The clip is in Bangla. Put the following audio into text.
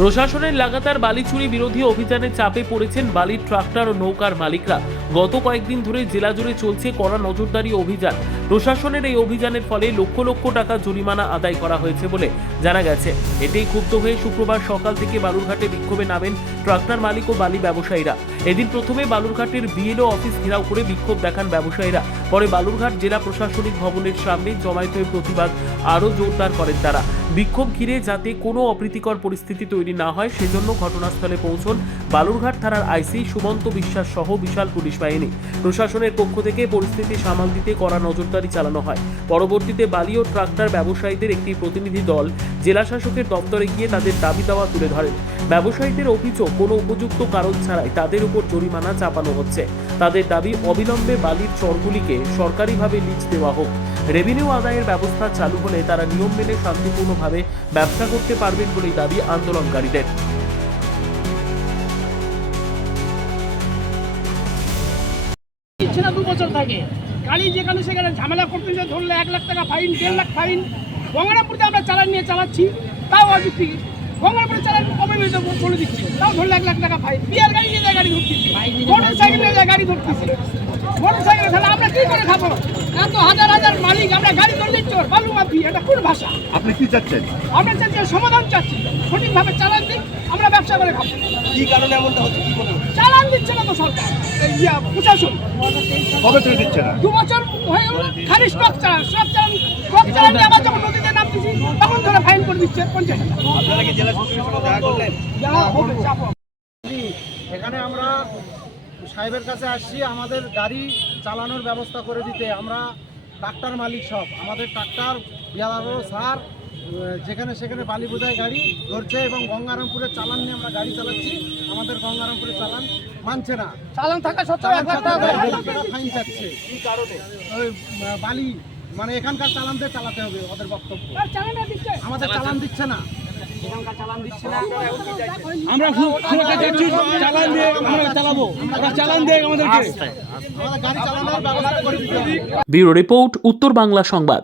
প্রশাসনের লাগাতার বালি চুরি বিরোধী অভিযানে চাপে পড়েছেন বালির ট্রাক্টর ও নৌকার মালিকরা। গত কয়েকদিন ধরে জেলা জুড়ে চলছে কড়া নজরদারি অভিযান। প্রশাসনের এই অভিযানের ফলে লক্ষ লক্ষ টাকা জরিমানা আদায় করা হয়েছে বলে জানা গেছে। এতেই ক্ষুব্ধ হয়ে শুক্রবার সকাল থেকে বালুরঘাটে বিক্ষোভে নামেন ট্রাক্টর মালিক ও বালি ব্যবসায়ীরা। এদিন প্রথমে বালুরঘাটের বিএলও অফিস ঘেরাও করে বিক্ষোভ দেখান ব্যবসায়ীরা। পরে বালুরঘাট জেলা প্রশাসনিক ভবনের সামনে জমায়েত হয়ে প্রতিবাদ আরও জোরদার করেন তারা। বিক্ষোভ ঘিরে যাতে কোনো অপ্রীতিকর পরিস্থিতি তৈরি না হয় সেজন্য ঘটনাস্থলে পৌঁছন বালুরঘাট থানার আইসি সুমন্ত বিশ্বাস সহ বিশাল পুলিশ বাহিনী। প্রশাসনের পক্ষ থেকে পরিস্থিতি সামাল দিতে কড়া নজরদারি চালানো হয়। পরবর্তীতে বালি ও ট্রাক্টর ব্যবসায়ীদের একটি প্রতিনিধি দল জেলা শাসকের দপ্তরে গিয়ে তাদের দাবি দাওয়া তুলে ধরেন। ব্যবসায়ীদের অভিযোগ, কোনো উপযুক্ত কারণ ছাড়াই তাদের উপর জরিমানা চাপানো হচ্ছে। তাদের দাবি, অবিলম্বে বালির চরগুলিকে সরকারিভাবে লিজ দেওয়া হোক। রেভিনিউ আদায়ের ব্যবস্থা চালু হলে তারা নিয়ম মেনে শান্তিপূর্ণভাবে ব্যবসা করতে পারবেন বলেই দাবি আন্দোলনকারীদের। ইচ্ছে না 2 বছর থাকে গাড়ি যেখানে সেখানে ঝামেলা করতেছে, ধরলে 1 লাখ টাকা ফাইন, 1.5 লাখ ফাইন। গঙ্গারামপুরে আমরা চালান নিয়ে চালাচ্ছি, তাও অযুক্তি। গঙ্গারামপুরে চালান অবৈধ বলে দিচ্ছি, তাও ধরলে 1 লাখ টাকা ফাইন। বিয়ার গাড়ি নিয়ে যায় গাড়ি ধরতেছি, মোটর সাইকেল নিয়ে যায় গাড়ি ধরতেছি। মোটর সাইকেল তাহলে আমরা কি করে খাবো? এত হাজার হাজার মালিক, আমরা গাড়ি ধরে দিচ্ছি, বালু মাফি। এটা কোন ভাষা? আপনি কি চাচ্ছেন? আমরা চাচ্ছি সমাধান চাচ্ছি, সঠিকভাবে চালান দিই, আমরা ব্যবসা করে খাবো। কি কারণে এমনটা হচ্ছে, কি বলুন? চালান দিচ্ছে না তো সরকার, প্রশাসন। কবে থেকে দিচ্ছে না? 2 বছর হয়ে গেল, খালি স্টক চালান দিয়ে আবার যখন নদীতে নামতেছি তখন ধরে ফাইন করে দিচ্ছে 50 টাকা। আপনারা কি জেলা শাসকের সঙ্গে দেখা করলেন? এখানে আমরা সাহেবের কাছে আসছি আমাদের গাড়ি চালানোর ব্যবস্থা করে দিতে। আমরা ট্রাক্টর মালিক সব, আমাদের ট্রাক্টর বিয়ালারও স্যার যেখানে সেখানে বালি বোঝায় গাড়ি ধরছে এবং গঙ্গারামপুরে চালান নিয়ে আমরা গাড়ি চালাচ্ছি। আমাদের গঙ্গারামপুরে চালান মানছে না, চালান থাকা সত্ত্বেও 1 লাখ টাকা ফাইন চাচ্ছে। কি কারণে? ওই বালি মানে এখানকার চালান দিয়ে চালাতে হবে, ওদের বক্তব্য। চালান দিচ্ছে, আমাদের চালান দিচ্ছে না। আমরা চালান দিয়ে আমরা চালাবো, আমরা চালান দিয়ে আমাদেরকে আমাদের গাড়ি চালানোর ব্যবস্থা করে দিতে হবে। ব্যুরো রিপোর্ট, উত্তর বাংলা সংবাদ।